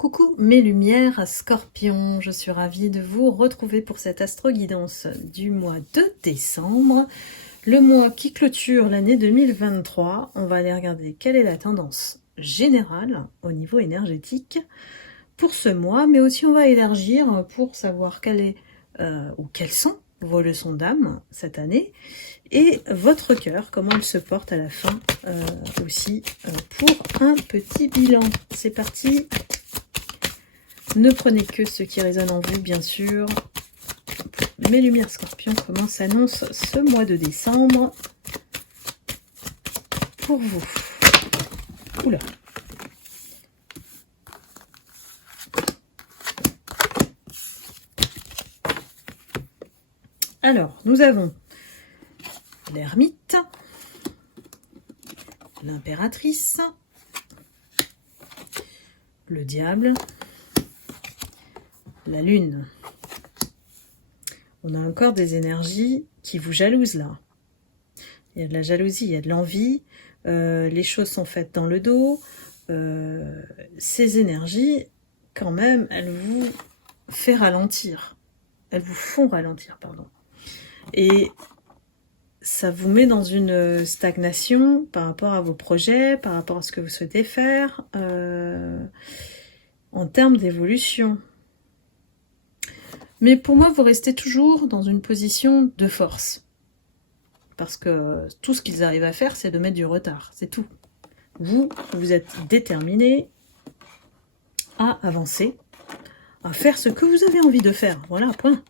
Coucou mes lumières Scorpion, je suis ravie de vous retrouver pour cette astro-guidance du mois de décembre, le mois qui clôture l'année 2023. On va aller regarder quelle est la tendance générale au niveau énergétique pour ce mois, mais aussi on va élargir pour savoir quelle est ou quelles sont vos leçons d'âme cette année et votre cœur, comment il se porte à la fin aussi pour un petit bilan. C'est parti! Ne prenez que ce qui résonne en vous, bien sûr. Mes lumières Scorpion, comment s'annonce ce mois de décembre pour vous? Oula. Alors, nous avons l'ermite, l'impératrice, le diable, la lune. On a encore des énergies qui vous jalousent là. Il y a de la jalousie, il y a de l'envie, les choses sont faites dans le dos. Ces énergies, quand même, elles vous font ralentir. Elles vous font ralentir, pardon. Et ça vous met dans une stagnation par rapport à vos projets, par rapport à ce que vous souhaitez faire, en termes d'évolution. Mais pour moi, vous restez toujours dans une position de force. Parce que tout ce qu'ils arrivent à faire, c'est de mettre du retard. C'est tout. Vous êtes déterminé à avancer, à faire ce que vous avez envie de faire. Voilà, point.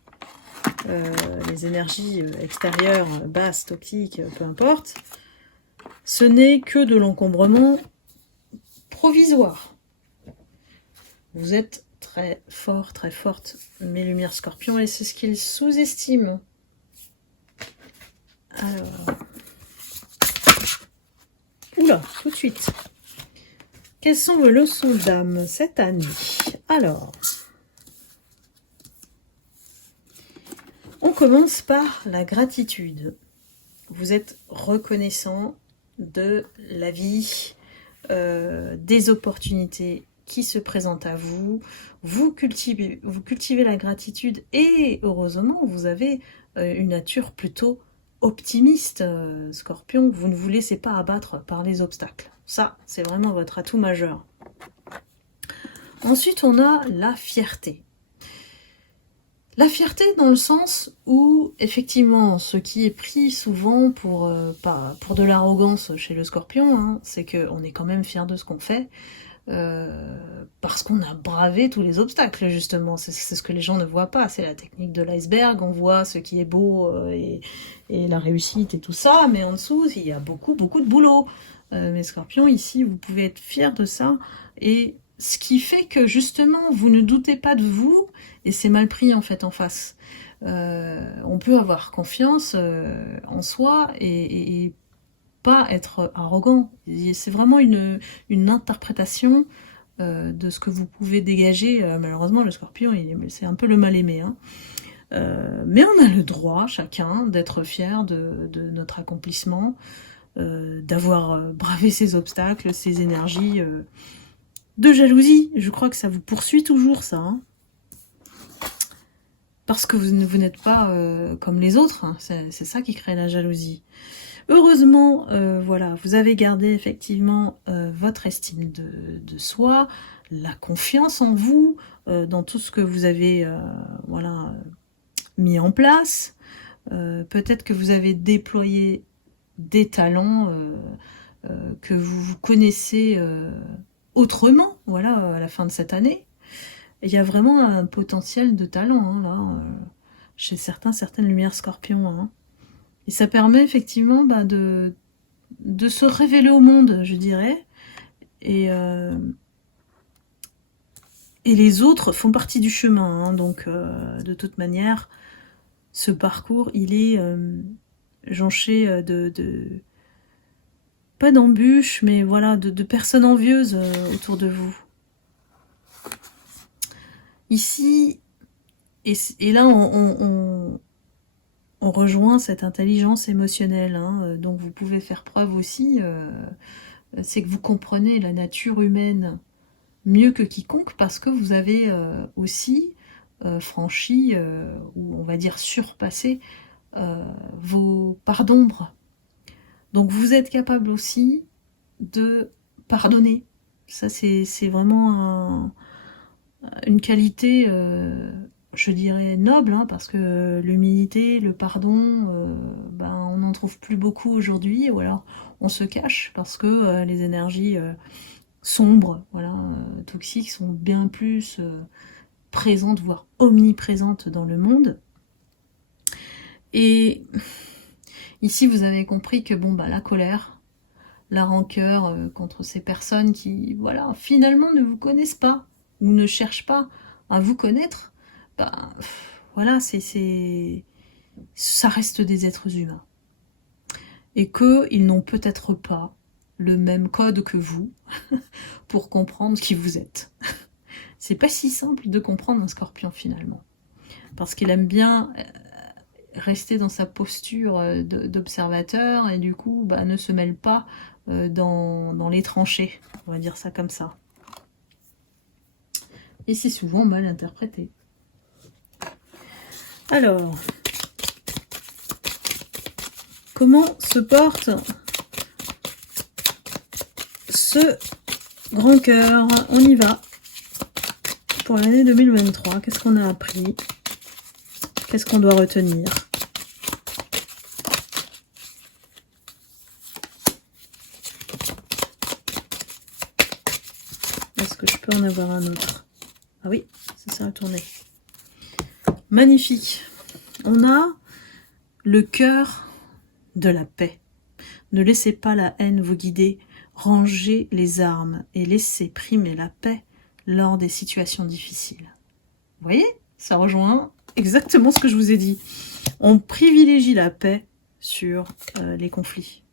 Les énergies extérieures, basses, toxiques, peu importe, ce n'est que de l'encombrement provisoire. Vous êtes très fort, très forte, mes lumières Scorpion, et c'est ce qu'ils sous-estiment. Alors, oula, tout de suite. Quelles sont vos leçons d'âme cette année? Alors, on commence par la gratitude. Vous êtes reconnaissant de la vie, des opportunités qui se présentent à vous. Vous cultivez la gratitude et heureusement, vous avez une nature plutôt optimiste, Scorpion. Vous ne vous laissez pas abattre par les obstacles. Ça, c'est vraiment votre atout majeur. Ensuite, on a la fierté. La fierté dans le sens où, effectivement, ce qui est pris souvent pour de l'arrogance chez le Scorpion, hein, c'est qu'on est quand même fier de ce qu'on fait, parce qu'on a bravé tous les obstacles, justement. C'est ce que les gens ne voient pas, c'est la technique de l'iceberg. On voit ce qui est beau et la réussite et tout ça, mais en dessous, il y a beaucoup de boulot. Mais Scorpion, ici, vous pouvez être fier de ça, et ce qui fait que, justement, vous ne doutez pas de vous, et c'est mal pris, en fait, en face. On peut avoir confiance en soi et pas être arrogant. C'est vraiment une interprétation de ce que vous pouvez dégager. Malheureusement, le Scorpion, c'est un peu le mal-aimé. Hein. Mais on a le droit, chacun, d'être fier de notre accomplissement, d'avoir bravé ces obstacles, ces énergies de jalousie. Je crois que ça vous poursuit toujours, ça. Hein. Parce que vous n'êtes pas comme les autres. Hein. C'est ça qui crée la jalousie. Heureusement, voilà, vous avez gardé effectivement votre estime de soi, la confiance en vous, dans tout ce que vous avez voilà, mis en place. Peut-être que vous avez déployé des talents que vous connaissez autrement, voilà, à la fin de cette année. Il y a vraiment un potentiel de talent, hein, là, chez certaines lumières Scorpion, hein. Et ça permet effectivement de se révéler au monde, je dirais. Et les autres font partie du chemin. Hein, donc, de toute manière, ce parcours, il est jonché pas d'embûches, mais voilà, de personnes envieuses autour de vous. Ici, et là, on rejoint cette intelligence émotionnelle, hein, dont vous pouvez faire preuve aussi, c'est que vous comprenez la nature humaine mieux que quiconque parce que vous avez aussi franchi, ou on va dire surpassé, vos parts d'ombre. Donc vous êtes capable aussi de pardonner. Ça c'est vraiment une qualité, je dirais noble, hein, parce que l'humilité, le pardon, ben, on n'en trouve plus beaucoup aujourd'hui, ou alors on se cache parce que les énergies sombres, voilà, toxiques, sont bien plus présentes, voire omniprésentes dans le monde. Et ici, vous avez compris que bon, bah, la colère, la rancœur contre ces personnes qui, voilà, finalement ne vous connaissent pas ou ne cherchent pas à vous connaître, bah, voilà, ça reste des êtres humains. Et qu'ils n'ont peut-être pas le même code que vous pour comprendre qui vous êtes. C'est pas si simple de comprendre un scorpion finalement. Parce qu'il aime bien rester dans sa posture d'observateur et du coup bah, ne se mêle pas dans les tranchées, on va dire ça comme ça. Et c'est souvent mal interprété. Alors, comment se porte ce grand cœur? On y va. Pour l'année 2023, qu'est-ce qu'on a appris? Qu'est-ce qu'on doit retenir? Est-ce que je peux en avoir un autre? Ah oui, ça s'est retourné. Magnifique. On a le cœur de la paix. Ne laissez pas la haine vous guider. Rangez les armes et laissez primer la paix lors des situations difficiles. Vous voyez? Ça rejoint exactement ce que je vous ai dit. On privilégie la paix sur les conflits.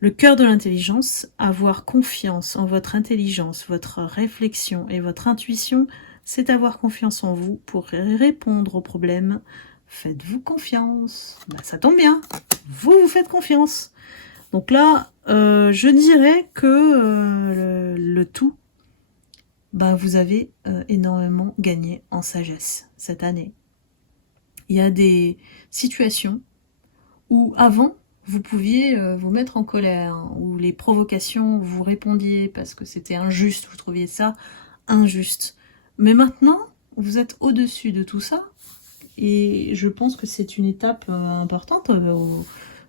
Le cœur de l'intelligence, avoir confiance en votre intelligence, votre réflexion et votre intuition, c'est avoir confiance en vous pour répondre aux problèmes. Faites-vous confiance. Ben, ça tombe bien, vous vous faites confiance. Donc là, je dirais que le tout, ben, vous avez énormément gagné en sagesse cette année. Il y a des situations où avant, vous pouviez vous mettre en colère, où les provocations, vous répondiez parce que c'était injuste, vous trouviez ça injuste. Mais maintenant, vous êtes au-dessus de tout ça, et je pense que c'est une étape importante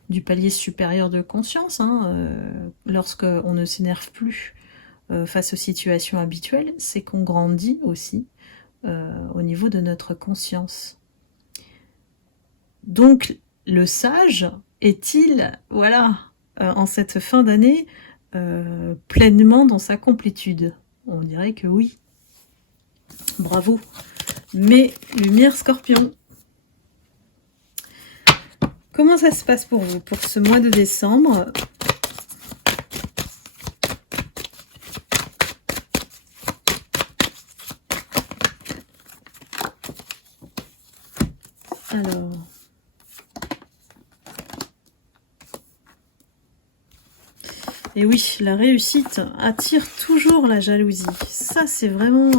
du palier supérieur de conscience, hein, lorsqu'on ne s'énerve plus face aux situations habituelles, c'est qu'on grandit aussi au niveau de notre conscience. Donc, le sage est-il, voilà, en cette fin d'année, pleinement dans sa complétude? On dirait que oui. Bravo. Mais lumière Scorpion. Comment ça se passe pour vous pour ce mois de décembre? Alors... Et oui, la réussite attire toujours la jalousie. Ça, c'est vraiment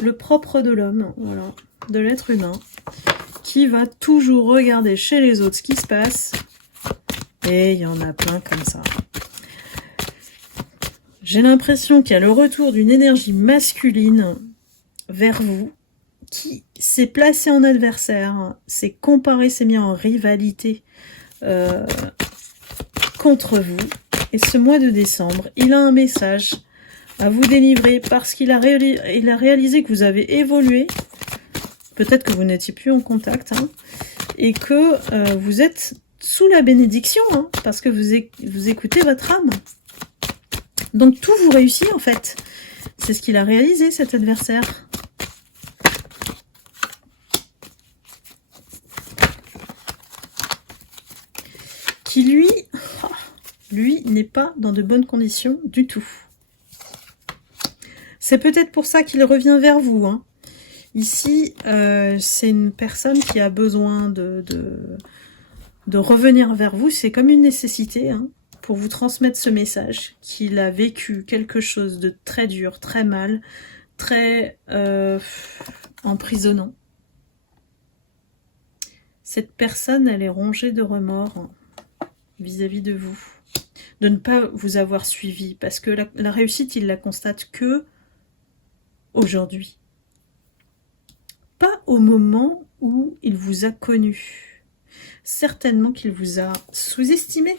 le propre de l'homme, voilà, de l'être humain, qui va toujours regarder chez les autres ce qui se passe. Et il y en a plein comme ça. J'ai l'impression qu'il y a le retour d'une énergie masculine vers vous, qui s'est placé en adversaire, s'est comparé, s'est mis en rivalité contre vous. Et ce mois de décembre, il a un message à vous délivrer parce qu'il a réalisé que vous avez évolué. Peut-être que vous n'étiez plus en contact, hein, et que vous êtes sous la bénédiction, hein, parce que vous écoutez votre âme. Donc tout vous réussit en fait. C'est ce qu'il a réalisé, cet adversaire. Qui lui n'est pas dans de bonnes conditions du tout. C'est peut-être pour ça qu'il revient vers vous, hein. Ici, c'est une personne qui a besoin de revenir vers vous. C'est comme une nécessité, hein. pour vous transmettre ce message, qu'il a vécu quelque chose de très dur, très mal, très emprisonnant. Cette personne, elle est rongée de remords vis-à-vis de vous, de ne pas vous avoir suivi, parce que la réussite, il la constate que aujourd'hui. Pas au moment où il vous a connu. Certainement qu'il vous a sous-estimé.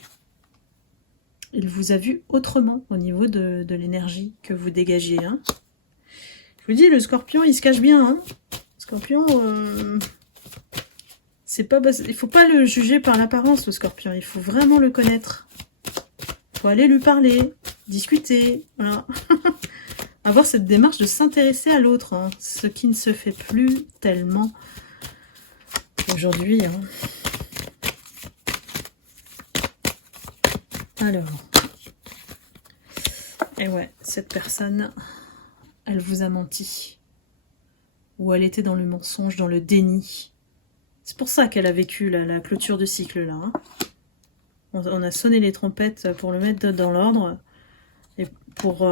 Il vous a vu autrement au niveau de l'énergie que vous dégagez. Hein. Je vous dis, le scorpion, il se cache bien. Hein. Scorpion, c'est pas, il faut pas le juger par l'apparence, le scorpion. Il faut vraiment le connaître. Il faut aller lui parler, discuter. Voilà. Avoir cette démarche de s'intéresser à l'autre. Hein. Ce qui ne se fait plus tellement aujourd'hui. Hein. Alors. Et ouais, cette personne, elle vous a menti. Ou elle était dans le mensonge, dans le déni. C'est pour ça qu'elle a vécu la clôture de cycle là. Hein. On a sonné les trompettes pour le mettre dans l'ordre. Et pour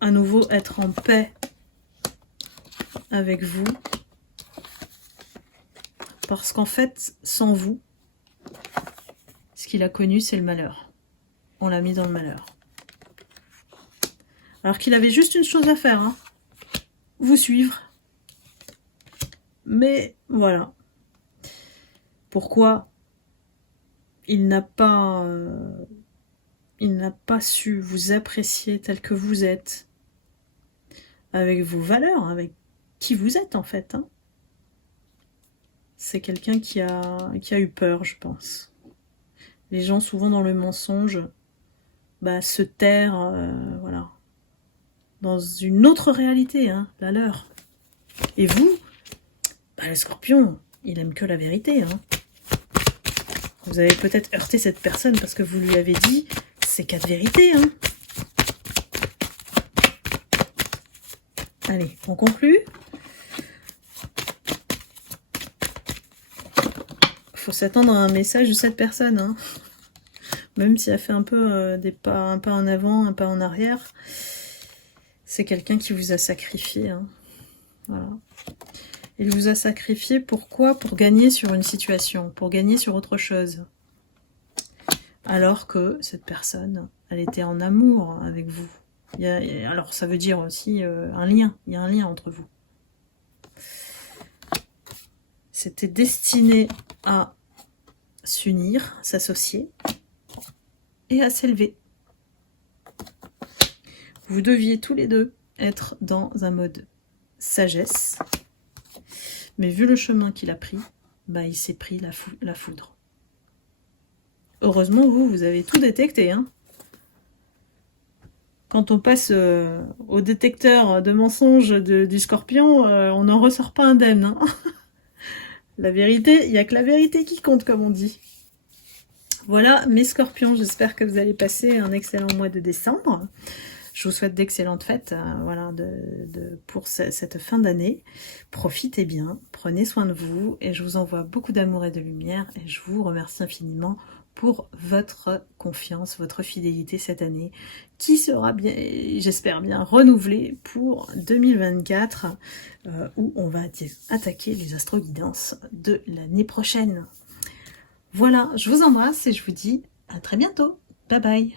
à nouveau être en paix avec vous. Parce qu'en fait, sans vous, ce qu'il a connu, c'est le malheur. On l'a mis dans le malheur. Alors qu'il avait juste une chose à faire, hein. Vous suivre. Mais voilà. Pourquoi il n'a pas su vous apprécier tel que vous êtes, avec vos valeurs, avec qui vous êtes en fait. Hein. C'est quelqu'un qui a eu peur, je pense. Les gens, souvent dans le mensonge, se tairent, voilà, dans une autre réalité, hein, la leur. Et vous, le scorpion, il aime que la vérité. Hein. Vous avez peut-être heurté cette personne parce que vous lui avez dit ces 4 vérités. Hein. Allez, on conclut. Faut s'attendre à un message de cette personne. Hein. Même si elle fait un peu un pas en avant, un pas en arrière. C'est quelqu'un qui vous a sacrifié. Hein. Voilà. Il vous a sacrifié, pourquoi? Pour gagner sur une situation, pour gagner sur autre chose. Alors que cette personne, elle était en amour avec vous. Alors ça veut dire aussi un lien, il y a un lien entre vous. C'était destiné à s'unir, s'associer et à s'élever. Vous deviez tous les deux être dans un mode sagesse. Mais vu le chemin qu'il a pris, il s'est pris la foudre. Heureusement, vous avez tout détecté. Hein. Quand on passe au détecteur de mensonges du scorpion, on n'en ressort pas indemne. Hein. La vérité, il n'y a que la vérité qui compte, comme on dit. Voilà, mes scorpions, j'espère que vous allez passer un excellent mois de décembre. Je vous souhaite d'excellentes fêtes voilà, pour cette fin d'année. Profitez bien, prenez soin de vous et je vous envoie beaucoup d'amour et de lumière et je vous remercie infiniment pour votre confiance, votre fidélité cette année qui sera bien, j'espère bien, renouvelée pour 2024 où on va attaquer les astro-guidances de l'année prochaine. Voilà, je vous embrasse et je vous dis à très bientôt. Bye bye.